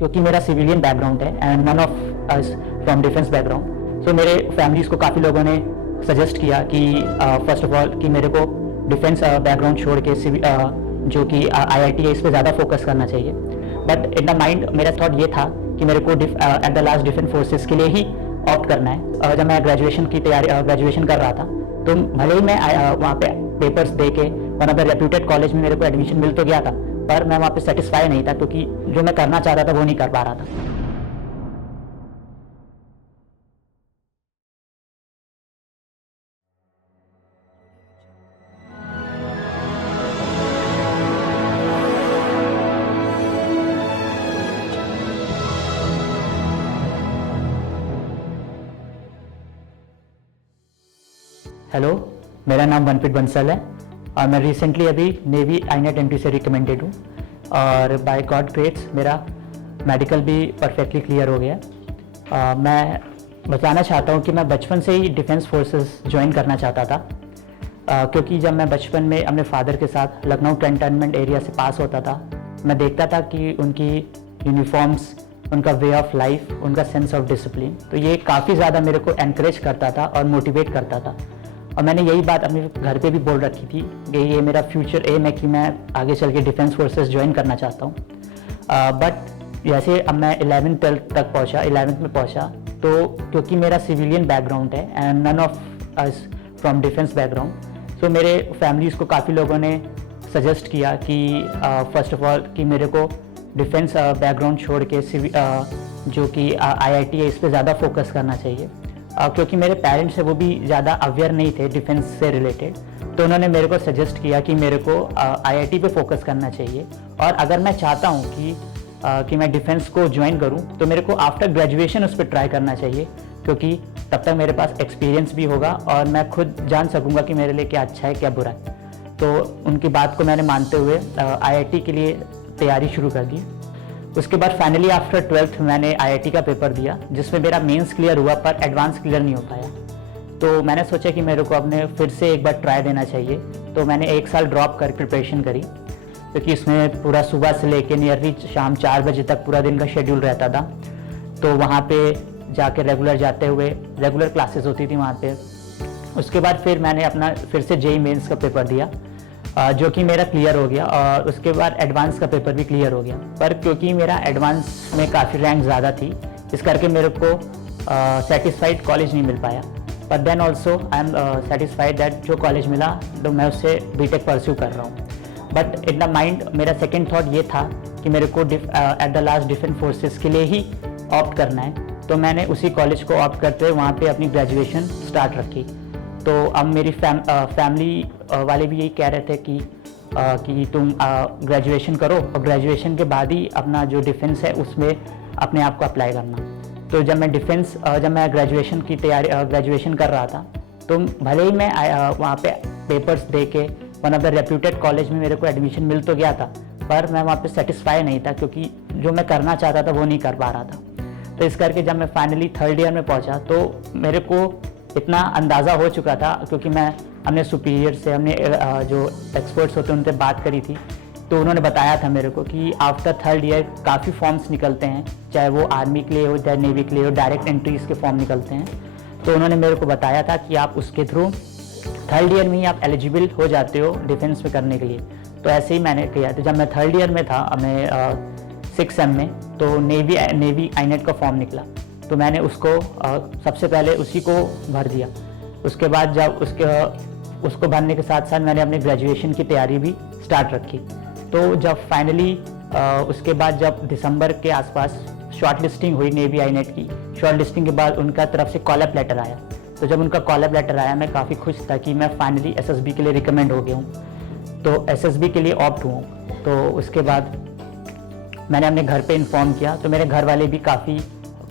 क्योंकि मेरा civilian background है and none of us from defence background, so मेरे फैमिलीज को काफ़ी लोगों ने सजेस्ट किया कि फर्स्ट ऑफ ऑल कि मेरे को डिफेंस बैकग्राउंड छोड़ के जो कि IIT है इस पर ज़्यादा फोकस करना चाहिए। बट इन द माइंड मेरा थॉट ये था कि मेरे को at the last defence forces के लिए ही ऑप्ट करना है। जब मैं ग्रेजुएशन की तैयारी ग्रेजुएशन कर रहा था तो भले ही मैं वहाँ पे पेपर्स दे के one of the reputed college में मेरे को एडमिशन मिल तो गया था, पर मैं वहाँ पे सेटिस्फाई नहीं था क्योंकि जो मैं करना चाहता था वो नहीं कर पा रहा था। हेलो, मेरा नाम मनप्रीत बंसल है और मैं रिसेंटली अभी नेवी आईनेट एंट्री से रिकमेंडेड हूँ और बाय गॉड ग्रेट्स मेरा मेडिकल भी परफेक्टली क्लियर हो गया। मैं बताना चाहता हूँ कि मैं बचपन से ही डिफेंस फोर्सेस ज्वाइन करना चाहता था, क्योंकि जब मैं बचपन में अपने फादर के साथ लखनऊ कैंटोनमेंट एरिया से पास होता था, मैं देखता था कि उनकी यूनिफॉर्म्स, उनका वे ऑफ लाइफ, उनका सेंस ऑफ डिसिप्लिन, तो ये काफ़ी ज़्यादा मेरे को एनकरेज करता था और मोटिवेट करता था। और मैंने यही बात अपने घर पे भी बोल रखी थी कि ये मेरा फ्यूचर एम है कि मैं आगे चल के डिफेंस फोर्सेस ज्वाइन करना चाहता हूँ। बट जैसे अब मैं 11th-12th तक पहुँचा, 11th में पहुँचा, तो क्योंकि मेरा सिविलियन बैकग्राउंड है and none of us from defence background, so मेरे फैमिलीज़ को काफ़ी लोगों ने सजेस्ट किया कि फर्स्ट ऑफ ऑल कि मेरे को डिफेंस बैकग्राउंड छोड़ के जो कि IIT है इस पर ज़्यादा फोकस करना चाहिए, क्योंकि मेरे पेरेंट्स है वो भी ज़्यादा अवेयर नहीं थे डिफेंस से रिलेटेड, तो उन्होंने मेरे को सजेस्ट किया कि मेरे को IIT पे फोकस करना चाहिए। और अगर मैं चाहता हूँ कि मैं डिफेंस को ज्वाइन करूँ तो मेरे को आफ्टर ग्रेजुएशन उस पर ट्राई करना चाहिए, क्योंकि तब तक मेरे पास एक्सपीरियंस भी होगा और मैं खुद जान सकूँगा कि मेरे लिए क्या अच्छा है क्या बुरा है। तो उनकी बात को मैंने मानते हुए IIT के लिए तैयारी शुरू कर दी। उसके बाद फाइनली आफ्टर 12th मैंने IIT का पेपर दिया, जिसमें मेरा मेंस क्लियर हुआ पर एडवांस क्लियर नहीं हो पाया। तो मैंने सोचा कि मेरे को अपने फिर से एक बार ट्राई देना चाहिए, तो मैंने 1 साल ड्रॉप कर प्रिपरेशन करी, क्योंकि इसमें पूरा सुबह से लेकर नियरली शाम 4 बजे तक पूरा दिन का शेड्यूल रहता था। तो वहाँ पे जाके रेगुलर जाते हुए रेगुलर क्लासेस होती थी वहाँ पे। उसके बाद फिर मैंने अपना फिर से JEE मेंस का पेपर दिया, जो कि मेरा क्लियर हो गया, और उसके बाद एडवांस का पेपर भी क्लियर हो गया। पर क्योंकि मेरा एडवांस में काफ़ी रैंक ज़्यादा थी, इस करके मेरे को सेटिस्फाइड कॉलेज नहीं मिल पाया। But then also I am satisfied that जो कॉलेज मिला तो मैं उससे BTech परस्यू कर रहा हूँ। बट इन द माइंड मेरा सेकेंड थॉट ये था कि मेरे को at the last defence forces के लिए ही ऑप्ट करना है, तो मैंने उसी कॉलेज को ऑप्ट करते हुए वहाँ पर अपनी ग्रेजुएशन स्टार्ट रखी। तो अब मेरी फैमिली वाले भी यही कह रहे थे कि तुम ग्रेजुएशन करो और ग्रेजुएशन के बाद ही अपना जो डिफेंस है उसमें अपने आप को अप्लाई करना। तो जब मैं ग्रेजुएशन कर रहा था, तो भले ही मैं वहाँ पे पेपर्स दे के one of the reputed college में मेरे को एडमिशन मिल तो गया था, पर मैं वहाँ पे सेटिस्फाई नहीं था क्योंकि जो मैं करना चाहता था वो नहीं कर पा रहा था। तो इस करके जब मैं फाइनली 3rd ईयर में पहुँचा तो मेरे को इतना अंदाज़ा हो चुका था, क्योंकि मैं अपने सुपीरियर से, हमने जो एक्सपर्ट्स होते हैं उनसे बात करी थी, तो उन्होंने बताया था मेरे को कि आफ्टर 3rd ईयर काफ़ी फॉर्म्स निकलते हैं, चाहे वो आर्मी के लिए हो चाहे नेवी के लिए हो, डायरेक्ट एंट्रीज के फॉर्म निकलते हैं। तो उन्होंने मेरे को बताया था कि आप उसके थ्रू 3rd ईयर में ही आप एलिजिबल हो जाते हो डिफेंस में करने के लिए। तो ऐसे ही मैंने किया। तो जब मैं 3rd ईयर में था, मैं 6th सेम में, तो नेवी आईनेट का फॉर्म निकला, तो मैंने उसको सबसे पहले उसी को भर दिया। उसके बाद जब उसको भरने के साथ साथ मैंने अपने ग्रेजुएशन की तैयारी भी स्टार्ट रखी। तो जब फाइनली उसके बाद जब दिसंबर के आसपास शॉर्ट लिस्टिंग हुई नेवी आईनेट की, शॉर्ट लिस्टिंग के बाद उनका तरफ से कॉल अप लेटर आया। तो जब उनका कॉल अप लेटर आया, मैं काफ़ी खुश था कि मैं फाइनली SSB के लिए रिकमेंड हो गया हूँ, तो SSB के लिए ऑप्ट हुआ हूँ। तो उसके बाद मैंने अपने घर पे इन्फॉर्म किया, तो मेरे घर वाले भी काफ़ी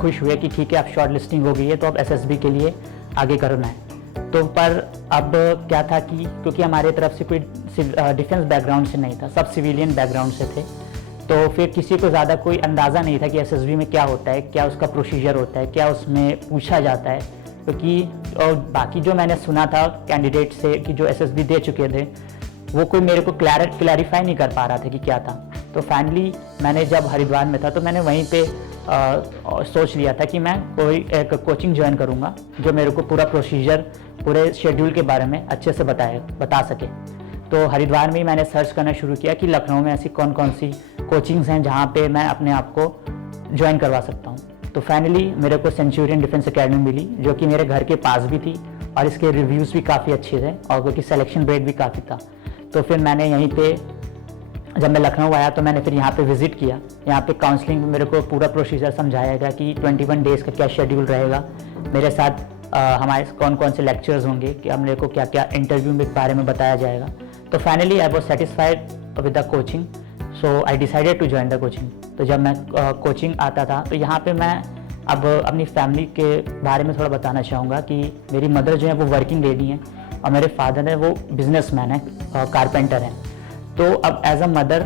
खुश हुए कि ठीक है अब शॉर्ट लिस्टिंग हो गई है तो अब SSB के लिए आगे करना है। तो पर अब क्या था कि क्योंकि हमारे तरफ से कोई डिफेंस बैकग्राउंड से नहीं था, सब सिविलियन बैकग्राउंड से थे, तो फिर किसी को ज़्यादा कोई अंदाज़ा नहीं था कि SSB में क्या होता है, क्या उसका प्रोसीजर होता है, क्या उसमें पूछा जाता है। क्योंकि और बाकी जो मैंने सुना था कैंडिडेट से कि जो SSB दे चुके थे, वो कोई मेरे को क्लैरिफाई नहीं कर पा रहा था कि क्या था। तो फाइनली मैंने जब हरिद्वार में था तो मैंने वहीं पे सोच लिया था कि मैं कोई एक कोचिंग ज्वाइन करूँगा जो मेरे को पूरा प्रोसीजर, पूरे शेड्यूल के बारे में अच्छे से बता सके। तो हरिद्वार में ही मैंने सर्च करना शुरू किया कि लखनऊ में ऐसी कौन कौन सी कोचिंग्स हैं जहाँ पे मैं अपने आप को ज्वाइन करवा सकता हूँ। तो फाइनली मेरे को सेंचुरियन डिफेंस एकेडमी मिली जो कि मेरे घर के पास भी थी और इसके रिव्यूज़ भी काफ़ी अच्छे थे और क्योंकि सिलेक्शन रेट भी काफ़ी था। तो फिर मैंने यहीं पे जब मैं लखनऊ आया तो मैंने फिर यहाँ पे विज़िट किया। यहाँ पे काउंसलिंग में मेरे को पूरा प्रोसीजर समझाया गया कि 21 डेज़ का क्या शेड्यूल रहेगा, मेरे साथ हमारे कौन कौन से लेक्चर्स होंगे, कि मेरे को क्या क्या इंटरव्यू के बारे में बताया जाएगा। तो finally I was satisfied with the coaching, so I decided to join the coaching. तो जब मैं कोचिंग आता था तो यहाँ पे मैं अब अपनी फैमिली के बारे में थोड़ा बताना चाहूँगा कि मेरी मदर जो है वो वर्किंग लेडी हैं और मेरे फादर है वो बिजनेसमैन है, कारपेंटर हैं। तो अब as a mother,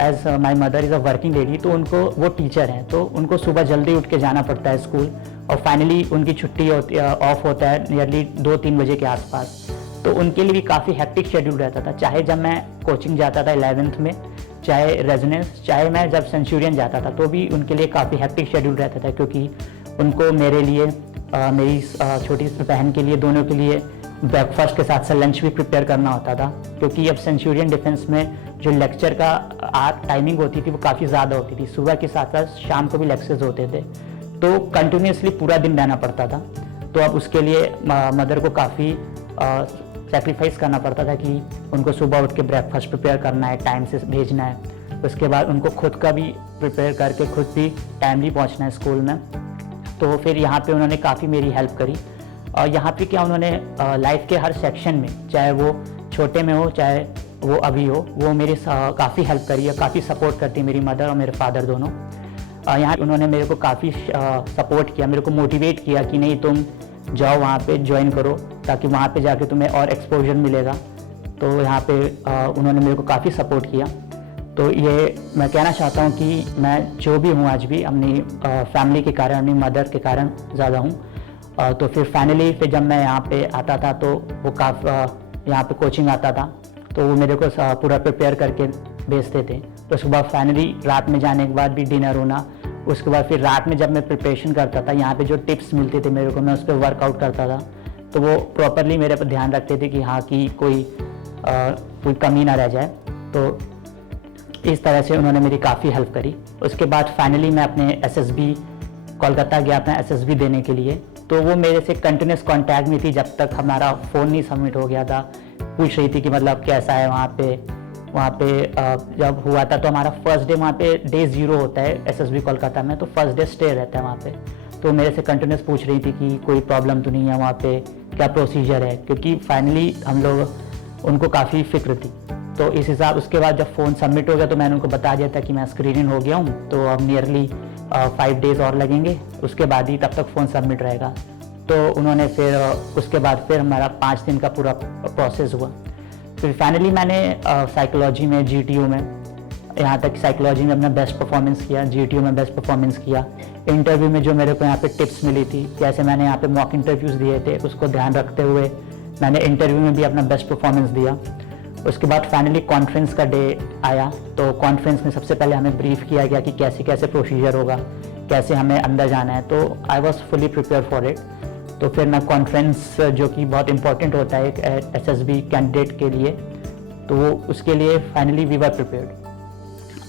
as my mother is a working lady, तो उनको वो टीचर हैं तो उनको सुबह जल्दी उठ के जाना पड़ता है स्कूल और फाइनली उनकी छुट्टी होती ऑफ होता है नियरली 2-3 बजे के आसपास। तो उनके लिए भी काफ़ी हेक्टिक शेड्यूल रहता था, चाहे जब मैं कोचिंग जाता था 11th में, चाहे रेजिडेंस, चाहे मैं जब सेंचुरियन जाता था तो भी उनके लिए काफ़ी हेक्टिक शेड्यूल रहता था क्योंकि उनको मेरे लिए, मेरी छोटी बहन के लिए, दोनों के लिए ब्रेकफास्ट के साथ से लंच भी प्रिपेयर करना होता था क्योंकि अब सेंचुरियन डिफेंस में जो लेक्चर का टाइमिंग होती थी वो काफ़ी ज़्यादा होती थी, सुबह के साथ साथ शाम को भी लेक्चर्स होते थे, तो कंटिन्यूसली पूरा दिन रहना पड़ता था। तो अब उसके लिए मदर को काफ़ी सेक्रीफाइस करना पड़ता था कि उनको सुबह उठ के ब्रेकफास्ट प्रिपेयर करना है, टाइम से भेजना है, उसके बाद उनको खुद का भी प्रिपेयर करके खुद भी टाइमली पहुंचना है स्कूल में। तो फिर यहाँ पे उन्होंने काफ़ी मेरी हेल्प करी और यहाँ पे क्या उन्होंने लाइफ के हर सेक्शन में, चाहे वो छोटे में हो चाहे वो अभी हो, वो मेरी काफ़ी हेल्प करी है, काफ़ी सपोर्ट करती है मेरी मदर और मेरे फादर दोनों। यहाँ उन्होंने मेरे को काफ़ी सपोर्ट किया, मेरे को मोटिवेट किया कि नहीं तुम जाओ वहाँ पे ज्वाइन करो ताकि वहाँ पे जाके तुम्हें और एक्सपोजर मिलेगा। तो यहाँ पे उन्होंने मेरे को काफ़ी सपोर्ट किया। तो ये मैं कहना चाहता हूँ कि मैं जो भी हूँ आज भी अपनी फैमिली के कारण, अपनी मदर के कारण ज़्यादा हूँ। तो फिर फाइनली फिर जब मैं यहाँ पे आता था तो वो यहाँ पे कोचिंग आता था तो वो मेरे को पूरा प्रिपेयर करके भेजते थे। तो सुबह फाइनली रात में जाने के बाद भी डिनर होना, उसके बाद फिर रात में जब मैं प्रिपरेशन करता था यहाँ पे जो टिप्स मिलते थे मेरे को, मैं उस पर वर्कआउट करता था तो वो प्रॉपरली मेरे पर ध्यान रखते थे कि हाँ कि कोई कमी ना रह जाए। तो इस तरह से उन्होंने मेरी काफ़ी हेल्प करी। उसके बाद फाइनली मैं अपने SSB कोलकाता गया अपना SSB देने के लिए, तो वो मेरे से कंटिन्यूस कांटेक्ट में थी जब तक हमारा फ़ोन नहीं सबमिट हो गया था। पूछ रही थी कि मतलब कैसा है वहाँ पे जब हुआ था तो हमारा फर्स्ट डे वहाँ पे डे 0 होता है SSB कोलकाता में, तो फर्स्ट डे स्टे रहता है वहाँ पे। तो मेरे से कंटिन्यूस पूछ रही थी कि कोई प्रॉब्लम तो नहीं है वहाँ पे, क्या प्रोसीजर है, क्योंकि फाइनली हम लोग उनको काफ़ी फिक्र थी। तो इस हिसाब उसके बाद जब फ़ोन सबमिट हो गया तो मैंने उनको बता दिया था कि मैं स्क्रीनिंग हो गया हूँ, तो अब नियरली 5 डेज़ और लगेंगे, उसके बाद ही तब तक फ़ोन सबमिट रहेगा। तो उन्होंने फिर उसके बाद फिर हमारा 5 दिन का पूरा प्रोसेस हुआ। फिर फाइनली मैंने साइकोलॉजी में, GTO में, यहाँ तक साइकोलॉजी में अपना बेस्ट परफॉर्मेंस किया, GTO में बेस्ट परफॉर्मेंस किया। इंटरव्यू में जो मेरे को यहाँ पे टिप्स मिली थी, जैसे मैंने यहाँ पे मॉक इंटरव्यूज़ दिए थे, उसको ध्यान रखते हुए मैंने इंटरव्यू में भी अपना बेस्ट परफॉर्मेंस दिया। उसके बाद फाइनली कॉन्फ्रेंस का डे आया, तो कॉन्फ्रेंस में सबसे पहले हमें ब्रीफ किया गया कि कैसे कैसे प्रोसीजर होगा, कैसे हमें अंदर जाना है। तो I was fully prepare for it. तो फिर मैं कॉन्फ्रेंस, जो कि बहुत इंपॉर्टेंट होता है एक SSB कैंडिडेट के लिए, तो उसके लिए फाइनली वी वर प्रिपेयर्ड।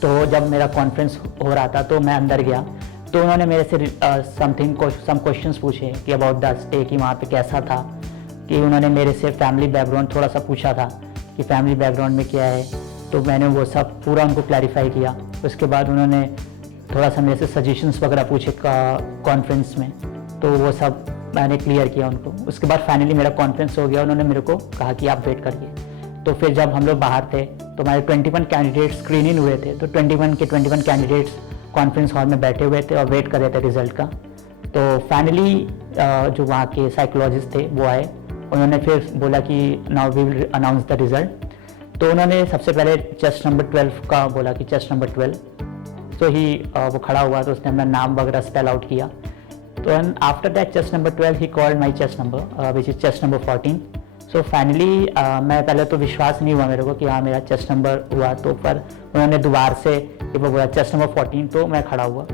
तो जब मेरा कॉन्फ्रेंस हो रहा था तो मैं अंदर गया तो उन्होंने मेरे से सम क्वेश्चंस पूछे कि अबाउट द स्टे, कि वहाँ पे कैसा था, कि उन्होंने मेरे से फैमिली बैकग्राउंड थोड़ा सा पूछा था कि फैमिली बैकग्राउंड में क्या है, तो मैंने वो सब पूरा उनको क्लैरिफाई किया। उसके बाद उन्होंने थोड़ा सा मेरे से सजेशंस वगैरह पूछे कॉन्फ्रेंस में, तो वो सब मैंने क्लियर किया उनको। उसके बाद फाइनली मेरा कॉन्फ्रेंस हो गया, उन्होंने मेरे को कहा कि आप वेट करिए। तो फिर जब हम लोग बाहर थे तो हमारे 21 कैंडिडेट्स स्क्रीनिंग हुए थे, तो 21 कैंडिडेट्स कॉन्फ्रेंस हॉल में बैठे हुए थे और वेट कर रहे थे रिजल्ट का। तो फाइनली जो वहाँ के साइकोलॉजिस्ट थे वो आए, उन्होंने फिर बोला कि now we will announce the result. तो उन्होंने सबसे पहले चेस्ट नंबर 12 का बोला कि चेस्ट नंबर 12। तो वो खड़ा हुआ तो उसने अपना नाम वगैरह स्पेल आउट किया। तो after that chest number 12 he called my chest number which is chest number 14। So finally मैं पहले तो विश्वास नहीं हुआ मेरे को कि हाँ मेरा चेस्ट नंबर हुआ, तो पर उन्होंने दोबारा से वो बोला चेस्ट नंबर 14, तो मैं खड़ा हुआ,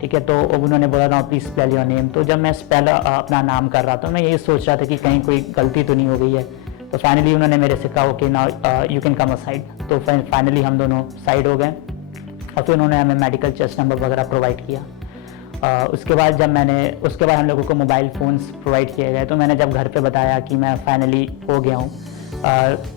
ठीक है। तो अब उन्होंने बोला ना प्लीज़ स्पेल योर नेम। तो जब मैं स्पेल अपना नाम कर रहा था, मैं ये सोच रहा था कि कहीं कोई गलती तो नहीं हो गई है। तो फाइनली उन्होंने मेरे से कहा okay now you can come aside. तो फाइनली हम दोनों साइड हो गए और फिर उन्होंने हमें मेडिकल चेस्ट नंबर वगैरह प्रोवाइड किया। उसके बाद हम लोगों को मोबाइल फ़ोन्स प्रोवाइड किए गए। तो मैंने जब घर पे बताया कि मैं फाइनली हो गया हूँ,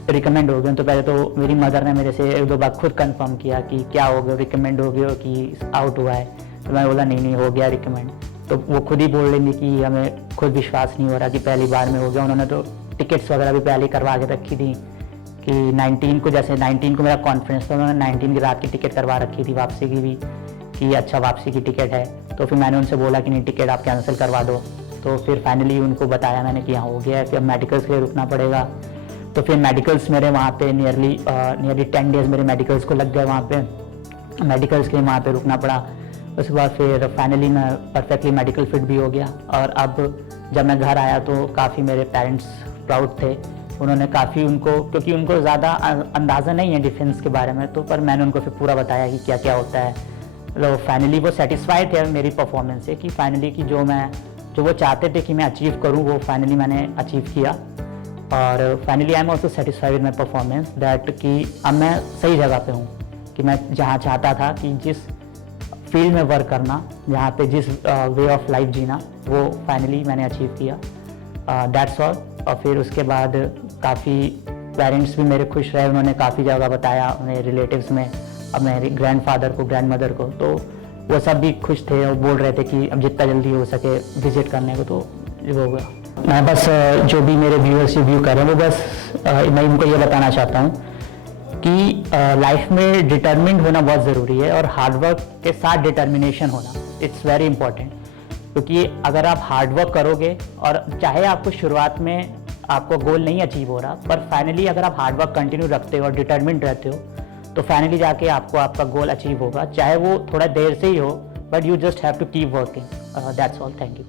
रिकमेंड हो गया, तो पहले तो मेरी मदर ने मेरे से 1-2 बार खुद कंफर्म किया कि क्या हो गया, रिकमेंड हो गया कि आउट हुआ है। तो मैं बोला नहीं हो गया रिकमेंड। तो वो खुद ही बोल रही थी कि हमें खुद विश्वास नहीं हो रहा कि पहली बार में हो गया। उन्होंने तो टिकट्स वगैरह भी पहले करवा के रखी थी कि 19 को, जैसे 19 को मेरा कॉन्फ्रेंस था, उन्होंने 19 की रात की टिकट करवा रखी थी वापसी की भी, कि अच्छा वापसी की टिकट है। तो फिर मैंने उनसे बोला कि नहीं टिकट आप कैंसिल करवा दो। तो फिर फाइनली उनको बताया मैंने कि हाँ हो गया है, फिर मेडिकल्स के लिए रुकना पड़ेगा। तो फिर मेडिकल्स मेरे वहाँ पे नियरली 10 डेज़ मेरे मेडिकल्स को लग गए वहाँ पे, मेडिकल्स के लिए वहाँ पे रुकना पड़ा। उसके बाद फिर फाइनली मैं परफेक्टली मेडिकल फिट भी हो गया। और अब जब मैं घर आया तो काफ़ी मेरे पेरेंट्स प्राउड थे। उन्होंने काफ़ी क्योंकि उनको ज़्यादा अंदाज़ा नहीं है डिफेंस के बारे में, तो पर मैंने उनको फिर पूरा बताया कि क्या क्या होता है। तो फाइनली वो सेटिस्फाइड थे मेरी परफॉर्मेंस से, कि फाइनली कि जो वो चाहते थे कि मैं अचीव करूँ वो फाइनली मैंने अचीव किया। और finally I am also satisfied with my performance that कि अब मैं सही जगह पे हूँ, कि मैं जहाँ चाहता था कि जिस फील्ड में वर्क करना, जहाँ पे जिस वे ऑफ लाइफ जीना, वो फाइनली मैंने अचीव किया। That's all. और फिर उसके बाद काफ़ी पेरेंट्स भी मेरे खुश रहे, उन्होंने काफ़ी जगह बताया मेरे रिलेटिव्स में, अब मेरे ग्रैंडफादर को, ग्रैंडमदर को, तो वो सब भी खुश थे और बोल रहे थे कि अब जितना जल्दी हो सके विजिट करने को। तो वो होगा। मैं बस जो भी मेरे व्यूअर्स रिव्यू कर रहे हैं, वो बस मैं उनको ये बताना चाहता हूँ कि लाइफ में डिटर्मिन्ड होना बहुत ज़रूरी है, और हार्डवर्क के साथ डिटर्मिनेशन होना इट्स वेरी इंपॉर्टेंट। क्योंकि अगर आप हार्डवर्क करोगे और चाहे आपको शुरुआत में आपको गोल नहीं अचीव हो रहा, पर फाइनली अगर आप हार्डवर्क कंटिन्यू रखते हो और डिटर्मिन्ड रहते हो, तो फाइनली जाके आपको आपका गोल अचीव होगा, चाहे वो थोड़ा देर से ही हो, but you just have to keep working. That's all. Thank you.